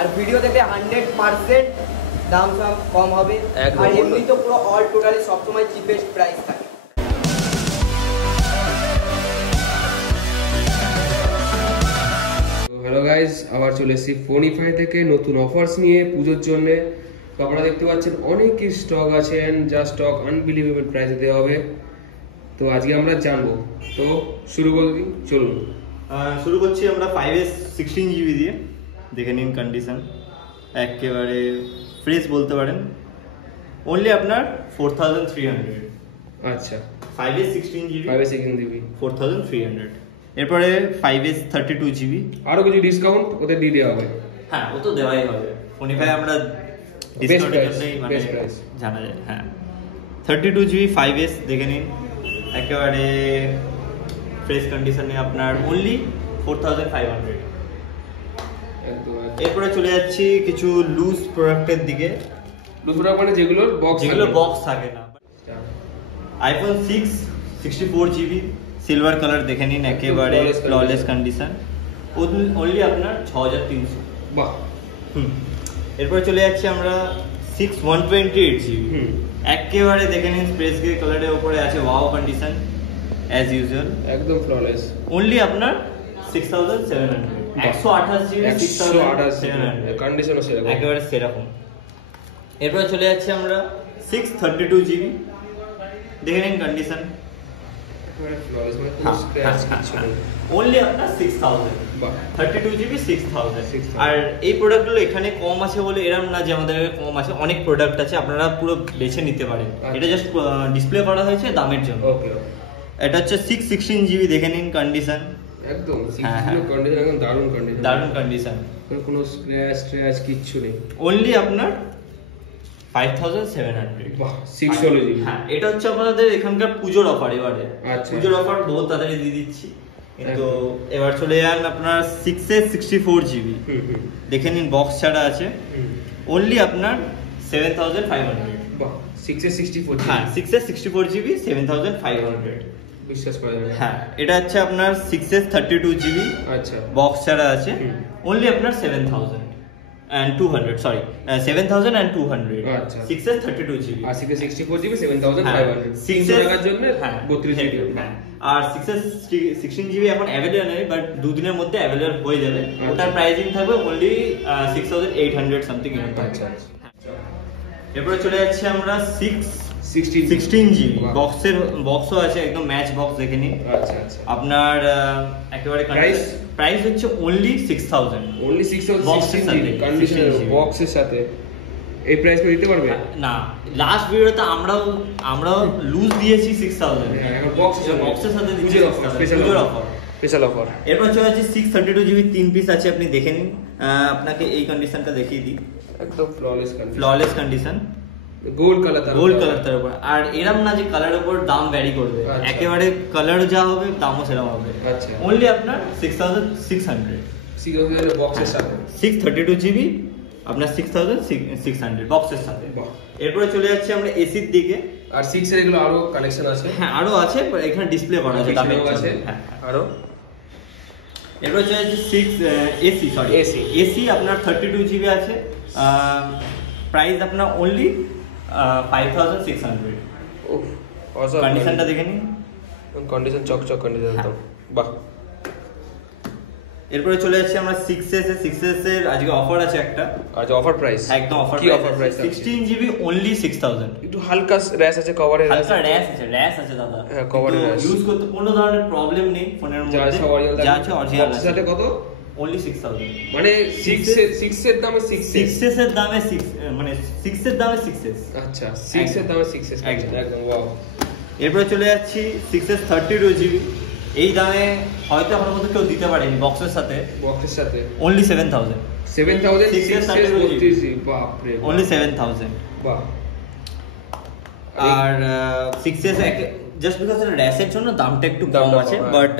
আর video দেখে 100% দাম সব কম হবে। আর এমনি তো পুরো অল টোটালি সবসময় চিপেস্ট প্রাইস থাকে। হ্যালো গাইজ, আবার চলে এসেছি ফোনিফাই থেকে নতুন অফার্স নিয়ে পুজোর জন্য। তো আপনারা দেখতে পাচ্ছেন অনেকই স্টক আছেন, যা স্টক আনবিলিভেবল প্রাইসে দেওয়া হবে। তো আজকে আমরা জানবো, তো শুরু করে দিই, চলুন শুরু করছি আমরা 5S 16GB দিয়ে। দেখে নিন কন্ডিশন, একেবারে ফ্রেশ বলতে পারেন। অনলি আপনার 4300। আচ্ছা, 5S 16GB 4300। এরপরে 5S 32GB, আরো কিছু ডিসকাউন্ট ওদের দিয়ে দেওয়া হবে। হ্যাঁ, ও তো দেওয়াই হবে। ফোনিফাই আমরা ডিসকাউন্টের জন্যই মানে জানা যায়। হ্যাঁ, 32GB 5S দেখে নিন, একেবারে ফ্রেশ কন্ডিশনে আপনার অনলি 4500। এরপরে চলে যাচ্ছি কিছু লুজ প্রোডাক্টের দিকে। লুজ প্রোডাক্ট মানে যেগুলো বক্স থাকে না। iPhone 6 64GB সিলভার কালার দেখে নিন, একেবারে ফ্ললেস কন্ডিশন, অনলি আপনার 6300। বাহ। এরপরে চলে যাচ্ছি আমরা 6 128GB, একেবারে দেখে নিন স্পেস গ্রে কালারের উপরে আছে, ওয়াও কন্ডিশন অ্যাজ ইউজুয়াল, একদম ফ্ললেস, অনলি আপনার 6700। 128GB 6700 কন্ডিশনও সেরকম, একেবারে সেরকম। এরপরে চলে যাচ্ছি আমরা 632GB, দেখে নিন কন্ডিশন, অনলি আপনার 6000। 32GB 6000। আর এই প্রোডাক্টগুলো এখানে কম আছে বলে এরকম না যে আমাদের কম আছে, অনেক প্রোডাক্ট আছে, আপনারা পুরো বেছে নিতে পারেন। এটা জাস্ট ডিসপ্লে করা হয়েছে দামের জন্য। এটা হচ্ছে 616GB, দেখে নিন কন্ডিশন, একদম কন্ডিশন, একদম দারুণ কন্ডিশন, দারুণ কন্ডিশন, কোনো স্ক্র্যাচ কিচ্ছু নেই। অনলি আপনার 5700। বাহ, 616GB। হ্যাঁ, এটা হচ্ছে আপনাদের এখানকার পুজোর অফার। এবারে পুজোর অফার বহুত তাড়াতাড়ি দিয়ে দিচ্ছি। তো এবার চলে যান আপনার 6S 64GB, দেখে নিন বক্স ছাড়া আছে, অনলি আপনার 7500। বাহ, 6S 64GB। হ্যাঁ, 6S 64GB 7500। বিশ্বাস করা যাবে। হ্যাঁ, এটা হচ্ছে আপনার 6S 32GB, আচ্ছা, বক্স ছাড়া আছে, অনলি আপনার 7200। সরি, 7200। আচ্ছা, 6S 32GB আর 6S 64GB 7500। 300 টাকার জন্য 32GB। হ্যাঁ, আর 6S 16GB এখন অ্যাভেলেবল নেই, বাট দুদিনের মধ্যে অ্যাভেলেবল হয়ে যাবে। ওটার প্রাইসিং থাকবে অনলি 6800 সামথিং। আচ্ছা, এরপরে চলে যাচ্ছে আমরা 16GB বক্সও আছে, একদম ম্যাচ বক্স, দেখে নিন। আচ্ছা, আপনার একেবারে প্রাইস হচ্ছে অনলি 6000। অনলি 6000 কন্ডিশনার বক্সের সাথে এই প্রাইস পে দিতে পারবে না? লাস্ট ভিডিওতে আমরাও লুজ দিয়েছি 6000, এখন বক্সের সাথে দিচ্ছি স্পেশাল অফার। এরপর চলে যাচ্ছে 632GB 3 পিস আছে, আপনি দেখে নিন। আপনাকে এই কন্ডিশনটা দেখিয়ে দিই, একদম ফ্ললেস কন্ডিশন, গোল্ড কালার তার উপর। আর এরম না যে কালার উপর দাম ভ্যারি করবে, একেবারে কালার যা হবে দামও সেরকম হবে। আচ্ছা, অনলি আপনার 6600 বক্সের সাথে। 632GB আপনার 6600 বক্সের সাথে। এরপরে চলে যাচ্ছে আমরা এসির দিকে। আর 6 এর এগুলো আরো কালেকশন আছে। হ্যাঁ, আরো আছে, এখানে ডিসপ্লে করা আছে, দামের আছে। হ্যাঁ, আরো। এরপরে চলে যাচ্ছে 6 এসি আপনার 32GB আছে, প্রাইস আপনার অনলি 5600। কন্ডিশনটা দেখে নিন, কন্ডিশন চকচক কন্ডিশন তো। বাহ। এরপরে চলে যাচ্ছি আমরা 6S এর আজকে অফার আছে একটা। আচ্ছা, অফার প্রাইস একদম অফার। কি অফার প্রাইস? 16GB only 6000। একটু হালকা র্যাশ আছে, কভারে হালকা র্যাশ আছে দাদা। হ্যাঁ, কভারে র্যাশ ইউজ করতে কোনো ধরনের প্রবলেম নেই ফোনের মধ্যে, যা আছে অরিজিনাল আছে। সাথে কত? অনলি 6000। মানে 6 এর দামে 6S এর দামে 6 মানে 6 এর দামে 6S। আচ্ছা, 6 এর দামে 6S একদম ওয়াও। এরপর চলে যাচ্ছি 6S 32GB, এই দামে হয়তো এখনো পর্যন্ত কেউ দিতে পারেনি বক্সের সাথে অনলি 7000। 6S 32GB, বাপ রে, অনলি 7000। বাহ। আর 6S জাস্ট বিকজ র্যাশের জন্য দামটা একটু কম আছে, বাট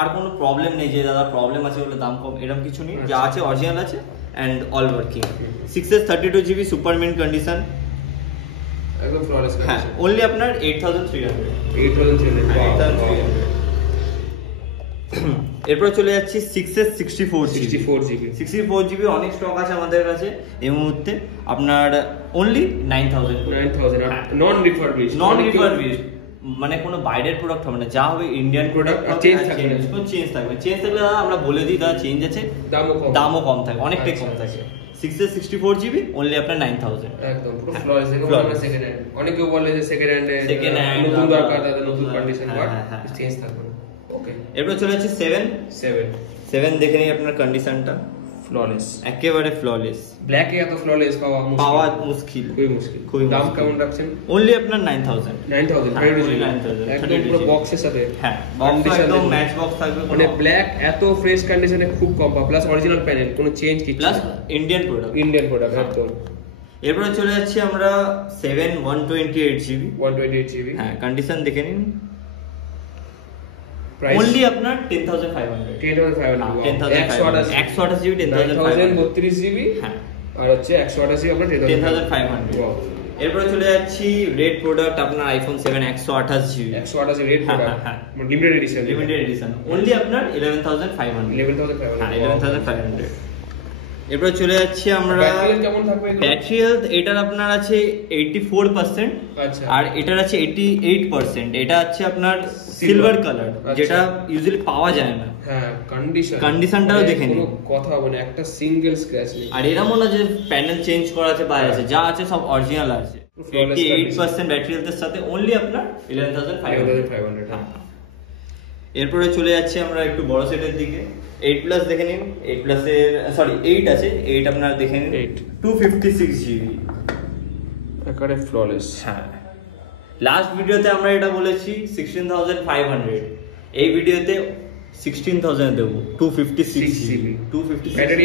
আর কোনো প্রবলেম নেই যে দাদা প্রবলেম আছে বলে দাম কম, এরকম কিছু নেই, যা আছে অরিজিনাল আছে and all working. 6S 32GB super mint condition, একদম ফ্ললেস কন্ডিশন। হ্যাঁ, অনলি আপনার 8300। এরপর চলে যাচ্ছি 6s 64 জিবি 64 জিবি অনেক স্টক আছে আমাদের কাছে এই মুহূর্তে আপনার অনলি 9000 নন রিফারবিশ মানে কোনো বাইরের প্রোডাক্ট হবে না, যা হবে ইন্ডিয়ান প্রোডাক্ট, চেঞ্জ থাকবে না, কোনো চেঞ্জ থাকবে দাদা আমরা বলে দিই দাদা চেঞ্জ আছে, দামও কম থাকে, অনেকটাই কম থাকে। 6s 64 জিবি অনলি আপনার 9000 একদম পুরো ফ্ললেস। আমরা সেকেন্ড হ্যান্ড, অনেকেও বলে যে সেকেন্ড হ্যান্ড নতুন দরকার দাদা, নতুন কন্ডিশন বাট চেঞ্জ থাকবে না। ওকে, এরপর চলে যাচ্ছে 7 দেখে নিই আপনার কন্ডিশনটা ফ্ললেস, একেবারে ফ্ললেস। ব্ল্যাক এ এত ফ্ললেস পাওয়া মুশকিল, খুবই দাম কেমন রাখছেন? অনলি আপনার 9000 একদম পুরো বক্সের সাথে। হ্যাঁ, বক্স একদম ম্যাচ বক্স থাকবে, মানে ব্ল্যাক এত ফ্রেশ কন্ডিশনে খুব কম পাওয়া, প্লাস অরিজিনাল প্যানেল, কোনো চেঞ্জ কি, প্লাস ইন্ডিয়ান প্রোডাক্ট একদম। এরপরে চলে যাচ্ছি আমরা 7 128 জিবি। হ্যাঁ, কন্ডিশন দেখে নিন, প্রাইস অনলি আপনার 10500 128 জিবি 10532 জিবি। হ্যাঁ, আর হচ্ছে 128 জিবি আপনার 10500। এরপরে চলে যাচ্ছি রেড প্রোডাক্ট আপনার iPhone 7 128 GB red product, limited edition only আপনার 11500। এরপর চলে যাচ্ছি আমরা কেমন থাকবে ব্যাটারি হেলথ, এটার আপনার আছে 84%, আচ্ছা, আর এটার আছে 88%। এটা আছে আপনার সিলভার কালার, যেটা ইউজুয়ালি পাওয়া যায় না। হ্যাঁ, কন্ডিশনটাও দেখে নিন, কথা হবে না, একটা সিঙ্গেল স্ক্র্যাচ নেই। আর এরা মনে হয় যে প্যানেল চেঞ্জ করা আছে বা আছে, যা আছে সব অরিজিনাল আছে। 88% ব্যাটারি হেলথের সাথে অনলি আপনার 11500। এরপরে চলে যাচ্ছি আমরা একটু বড় সেটের দিকে। 8 প্লাস দেখে নিন, 8 প্লাসের 8 আছে, 8 আপনার দেখে নিন 256 জিবি, একেবারে ফ্ললেস। হ্যাঁ, লাস্ট ভিডিওতে আমরা এটা বলেছি 16500, এই ভিডিওতে 16000 দেবো, 256 জিবি 256 ব্যাটারি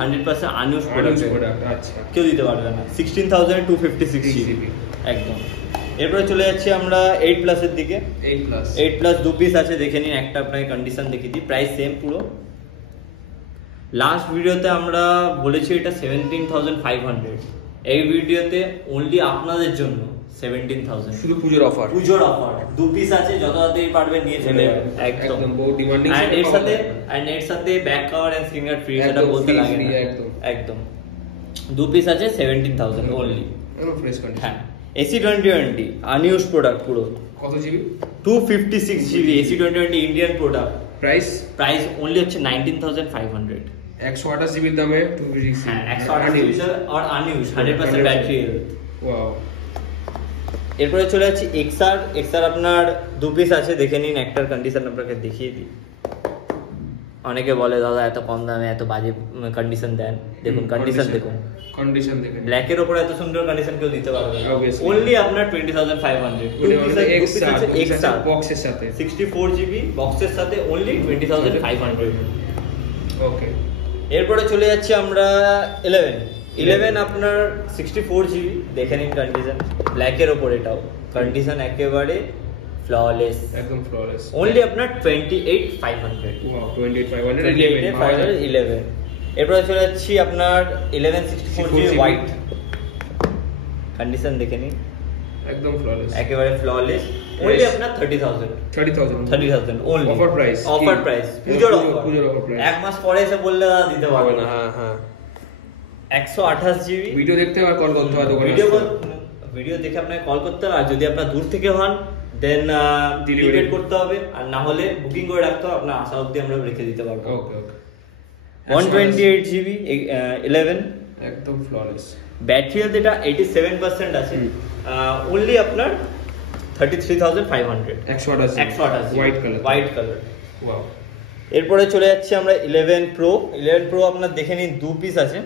100% আনইউজড প্রোডাক্ট। আচ্ছা, কেউ দিতে পারবে না 16000 256 জিবি একদম। এরপরে চলে যাচ্ছি আমরা 8 প্লাসের দিকে। 8 প্লাস 2 পিস আছে, দেখে নিন, একটা আপনাকে কন্ডিশন দেখিয়ে দিই, প্রাইস সেম পুরো। লাস্ট ভিডিওতে আমরা বলেছি এটা 17500, এই ভিডিওতে অনলি আপনাদের জন্য 17000, শুধু পুজোর অফার 2 পিস আছে, যত তাড়াতাড়ি পারবেন নিয়ে চলে যাবেন একদম। বহু ডিমান্ডিং, আর এর সাথে back cover and finger free, সেটা বলতে লাগে না, একদম 2 পিস আছে 17000 অনলি, একদম ফ্রেশ কন্ডিশন। হ্যাঁ, AC2020 আনইউজড প্রোডাক্ট পুরো, কত GB? 256 GB AC2020 Indian product. Price only হচ্ছে 19500, 128 জিবির দামে 256। হ্যাঁ, 128 জিবি আর আনইউজড 100% ব্যাটারি হেলথ। ওয়াও। এরপরে চলে যাচ্ছি XR আপনার 2 পিস আছে, দেখে নিন, একটার কন্ডিশন আপনাকে দেখিয়ে দিই। অনেকে বলে দাদা এত কম দামে এত বাজে কন্ডিশন দেন, দেখুন কন্ডিশন দেখুন, ব্ল্যাকের উপর এত সুন্দর কন্ডিশন কেউ দিতে পারবে না, অনলি আপনার 20500 XR বক্সের সাথে 64 জিবি বক্সের সাথে অনলি 20500। ওকে, এরপরে চলে যাচ্ছি আমরা 11 আপনার 64 জিবি, দেখে নিন কন্ডিশন, ব্ল্যাকের উপর, এটাও কন্ডিশন একেবারে ফ্ললেস, একদম ফ্ললেস, অনলি আপনার 28500। ওয়াও, 28500 11। এরপরে চলে যাচ্ছি আপনার 1164 জিবি হোয়াইট, কন্ডিশন দেখে নিন, একদম ফ্ললেস, একেবারে ফ্ললেস, অনলি আপনার 30000 অনলি, অফার প্রাইস পুজোর অফার, এক মাস পরে এসে বললে দাদা দিতে পারবে না। হ্যাঁ 128 জিবি, ভিডিও দেখতে আর কল করতে হবে, ভিডিও দেখে আপনাকে কল করতে হবে, আর যদি আপনার দূর থেকে হন দেন ডেলিভারি করতে হবে, আর না হলে বুকিং করে রাখতে হবে, আপনার আশা অবধি আমরা রেখে দিতে পারবো। ওকে 128 জিবি 11, একদম ফ্ললেস, ব্যাটারি হেলথ এটা 87% আছে, অনলি আপনার 33500, 128 হোয়াইট কালার। ওয়াও। এরপরে চলে যাচ্ছি আমরা 11 প্রো আপনার দেখে নিন, 2 পিস আছে।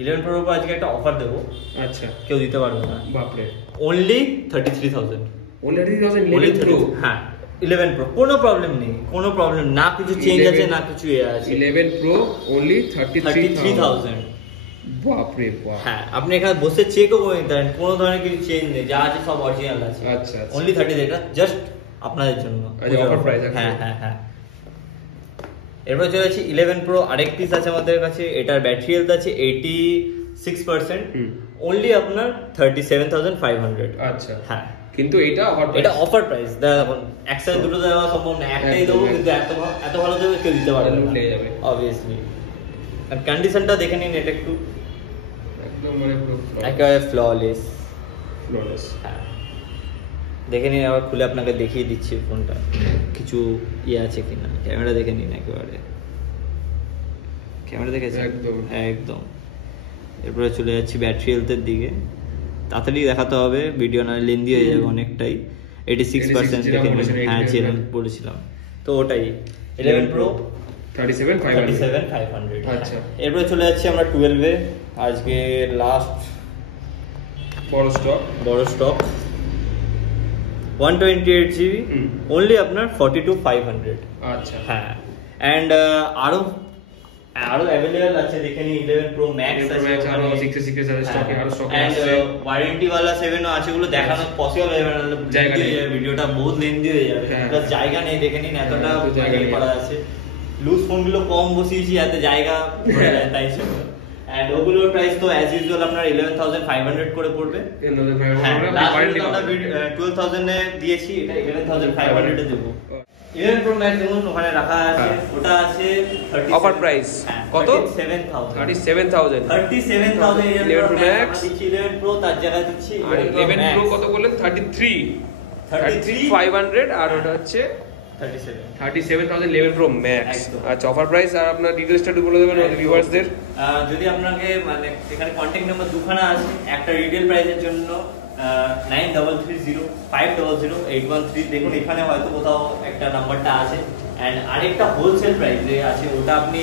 11 প্রোর উপর আজকে একটা অফার দেবো, আচ্ছা, কেউ দিতে পারবে না, বাপরে, অনলি 33000, অনলি 33000 হ্যাঁ 11 প্রো, কোনো প্রবলেম নেই, কোনো প্রবলেম না, কিছু চেঞ্জ আছে না কিছু আছে, 11 প্রো অনলি 33000, বাপরে বাপ। হ্যাঁ, আপনি এখানে বসে চেকও করে নিতে পারেন, কোনো ধরনের কিছু চেঞ্জ নেই, যা আছে সব অরিজিনাল আছে। আচ্ছা, অনলি 30, এটা জাস্ট আপনাদের জন্য অফার প্রাইস। হ্যাঁ। এরপর চলে যাচ্ছি 11 প্রো, আরেক পিস আছে আমাদের কাছে, এটার ব্যাটারি হেলথ আছে 86%, অনলি আপনার 37500। আচ্ছা, হ্যাঁ কিন্তু এটা অফার প্রাইস। দেখুন একসাথে দুটো দেওয়া সম্ভব না, একটাই দেবো, কিন্তু এত ভালো দেবে কেউ দিতে পারবে না, লুটে যাবে অবভিয়াসলি। আর কন্ডিশনটা দেখে নিন, এটা একটু একদম মানে একেবারে ফ্ললেস। হ্যাঁ দেখে নিন, আবার খুলে আপনাকে দেখিয়ে দিচ্ছি ফোনটা কিছু আছে কিনা। ক্যামেরা দেখে নিন, একেবারে ক্যামেরা দেখেছেন একদম। এরপরে চলে যাচ্ছি ব্যাটারি হেলথের দিকে। তাড়াতাড়ি দেখাতে হবে, ভিডিও না লেন্দি হয়ে যাবে অনেকটাই। 86% দেখে নিন। হ্যাঁ যেরকম বলেছিলাম, তো ওটাই 11 Pro 37,500। আচ্ছা, এরপরে চলে যাচ্ছি আমরা 12 আজকে লাস্ট বড় স্টক 128 GB অনলি আপনার 42,500। আচ্ছা হ্যাঁ, এন্ড আরো अवेलेबल আছে, দেখে নিন 11 Pro Max আছে, আরো 66 আছে স্টকে, আরো স্টকে আছে, ওয়ারেন্টি वाला 7 ও আছে। গুলো দেখানো পসিবল হবে না, জায়গা নেই, ভিডিওটা বহুত লেন্দি হয়ে যাবে, প্লাস জায়গা নেই। দেখে নিন এতটা জায়গা করা আছে। লুজ ফোন গুলো কম বসিয়েছি, এত জায়গা পড়ে যায়, তাই ছিল। এন্ড ওগুলোর প্রাইস তো অ্যাজ ইউজুয়াল আপনার 11,500 করে পড়বে। 12,000 এ দিয়েছি, এটা 11,500 এ দেবো। 11 Pro Max দেখুন ওখানে রাখা আছে, ওটা আছে অফার প্রাইস কত? 37,000। 37,000 11 Pro Max দিচ্ছি 11 Pro, তার জায়গায় দিচ্ছি আর 11 Pro কত বললেন? 33,500 আর ওটা হচ্ছে 37,000 11 Pro Max। আচ্ছা, অফার প্রাইস আর আপনার ডিটেইলসটা একটু বলে দেবেন ভিউয়ার্সদের। যদি আপনাকে মানে এখানে কন্টাক্ট নাম্বার দুখানা আছে, একটা রিটেল প্রাইসের জন্য 9330500813। দেখুন এখানে হয়তো কোথাও একটা নাম্বারটা আছে, এন্ড আরেকটা হোলসেল প্রাইসে আছে, ওটা আপনি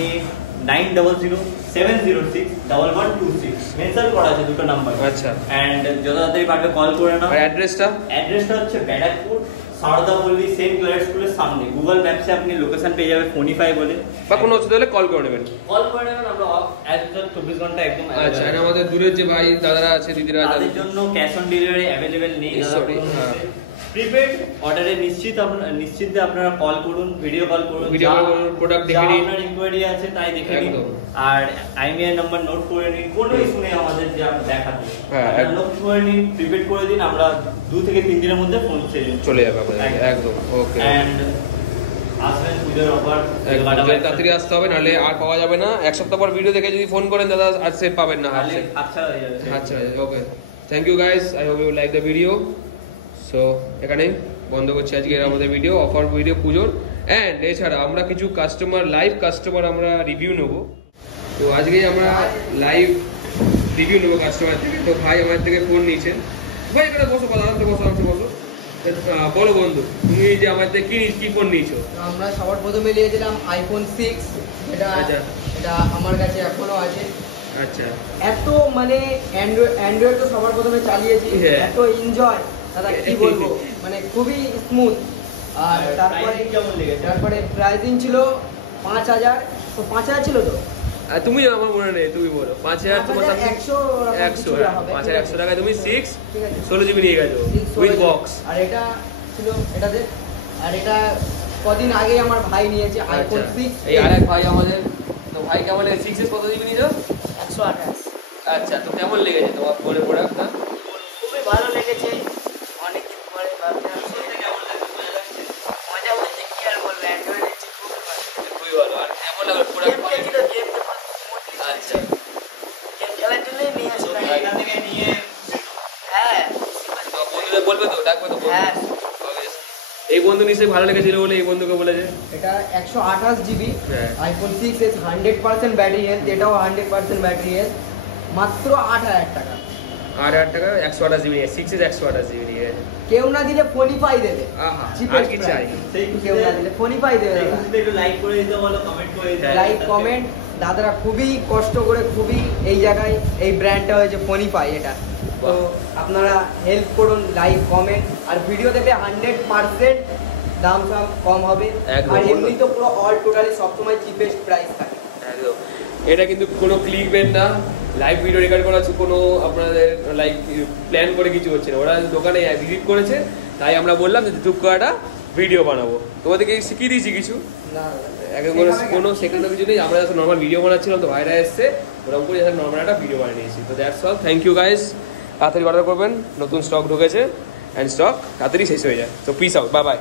9007061126 মেনশন করা আছে দুটো নাম্বার। আচ্ছা, এন্ড যত তাড়াতাড়ি পারবে কল করে নাও। আর অ্যাড্রেসটা হচ্ছে ব্যারাকপুর সারদাপল্লী সেন্ট ক্লারেন্স স্কুলের সামনে। গুগল ম্যাপসে আপনি লোকেশন পেয়ে যাবেন ফোনিফাই বলে, বা কোনো অসুবিধা হলে কল করে নেবেন। আমরা অ্যাজ ইউজুয়াল 24 ঘন্টা একদম। আচ্ছা, আর আমাদের দূরের যে ভাই দাদারা আছে, দিদিরা, তাদের জন্য ক্যাশ অন ডেলিভারি अवेलेबल নেই দাদা। প্রিপেড অর্ডারে নিশ্চিন্তে আপনারা কল করুন, ভিডিও কল করুন, প্রোডাক্ট দেখে নিন, আপনার ইনকোয়ারি আছে তাই দেখে নিন, আর আইমিআই নাম্বার নোট করে নিন। কোনো ইস্যু নেই আমাদের যা দেখাতে, নোট করে নিন, প্রিপেড করে দিন, আমরা 2 থেকে 3 দিনের মধ্যে ফোন চলে যাবে আপনাদের একদম। ওকে, এন্ড আসবেন পুজোর অফার, তাড়াতাড়ি আসতে হবে, নাহলে আর পাওয়া যাবে না। এক সপ্তাহ পর ভিডিও দেখে যদি ফোন করেন দাদা আর সেট পাবেন না, আচ্ছা হয়ে যাবে। আচ্ছা, okay, thank you guys, I hope you like the video. So এখানে বন্ধ করছি আজকের আমাদের ভিডিও, অফার ভিডিও পুজোর। অ্যান্ড এছাড়া আমরা কিছু লাইভ কাস্টমার আমরা রিভিউ নেব। তো আজকে আমরা লাইভ রিভিউ নেবো কাস্টমার থেকে। তো ভাই আমার থেকে ফোন নিয়েছেন। ভাই এখানে বসো, আরামসে বসো। বলো বন্ধু, তুমি যে আমার থেকে কি ফোন নিয়েছো? আমরা সবার প্রথমে নিয়েছিলাম iPhone 6, এটা আমার কাছে এখনো আছে। আচ্ছা, এত মানে অ্যান্ড্রয়েড তো সবার প্রথমে চালিয়েছি, এত এনজয় দাদা কি বলবো, মানে খুবই স্মুথ। আর তারপরে প্রাইসিং ছিল 5,000, তো 5,000 ছিল তো। তুমি আমার মনে নেই, তুমি বলো। 5,000 তোমার 5,100 টাকায় তুমি 16 GB নিয়ে গেছো উইথ বক্স। আর এটা ছিল এটাতে, আর এটা কদিন আগে আমার ভাই নিয়েছে iPhone 6। এই আরেক ভাই আমাদের, তো ভাই কেমন লাগে? 6 কত জিবি নিয়েছো? 128। আচ্ছা, তো কেমন লেগেছে তোমার ফোনের প্রোডাক্টটা? খুবই ভালো লেগেছে, অনেক দিন পরে ভাবলাম মজা হচ্ছে, কি আর বলবো, অ্যান্ড্রয়েড খুবই ভালো। আর কেমন লাগলো প্রোডাক্ট? আচ্ছা, গেম খেলার জন্যই নিয়ে আসলাম এখান থেকে নিয়ে। হ্যাঁ, তো বন্ধুদের বলবে তো, ডাকবে তো? হ্যাঁ, এই বন্ধু নিশ্চয়ই ভালো লেগেছিল বলে এই বন্ধুকে বলেছে। এটা 128 GB iPhone 6 100% ব্যাটারি হেলথ, এটাও 100% ব্যাটারি হেলথ, মাত্র 8,000 টাকা। 8,000 টাকা 128 জিবি নিয়ে, 6 128 জিবি নিয়ে। কেউ না দিলে ফোনিফাই দেবে। আর কি চাই? কেউ না দিলে ফোনিফাই দেবে। একটু লাইক করে দিতে বলো, কমেন্ট করে দিতে। লাইক কমেন্ট, দাদারা খুবই কষ্ট করে, খুবই এই জায়গায় এই ব্র্যান্ডটা হয়েছে ফোনিফাই। এটা তো আপনারা হেল্প করুন, লাইক কমেন্ট, আর ভিডিও দেখে 100% দাম কম হবে। আর এমনি তো পুরো অল টোটালি সবসময় চিপেস্ট প্রাইস থাকে একদম। এটা কিন্তু কোনো ক্লিক বেট না, লাইভ ভিডিও রেকর্ড করা আছে, কোনো আপনাদের লাইক প্ল্যান করে কিছু হচ্ছে না। ওরা দোকানে ভিজিট করেছে, তাই আমরা বললাম যে চুপ করাটা ভিডিও বানাবো। তোমাদেরকে শিখিয়ে দিয়েছি কিছু না, কোনো শেখানো কিছু নেই। আমরা যখন নর্মাল ভিডিও বানাচ্ছিলাম তো ভাইরা এসছে, ওরকম করে নর্মাল একটা ভিডিও বানিয়ে নিয়েছি। তো that's all, thank you guys. তাড়াতাড়ি অর্ডার করবেন, নতুন স্টক ঢুকেছে। অ্যান্ড স্টক তাড়াতাড়ি শেষ হয়ে যায়। তো পিস আউট, বাই বাই।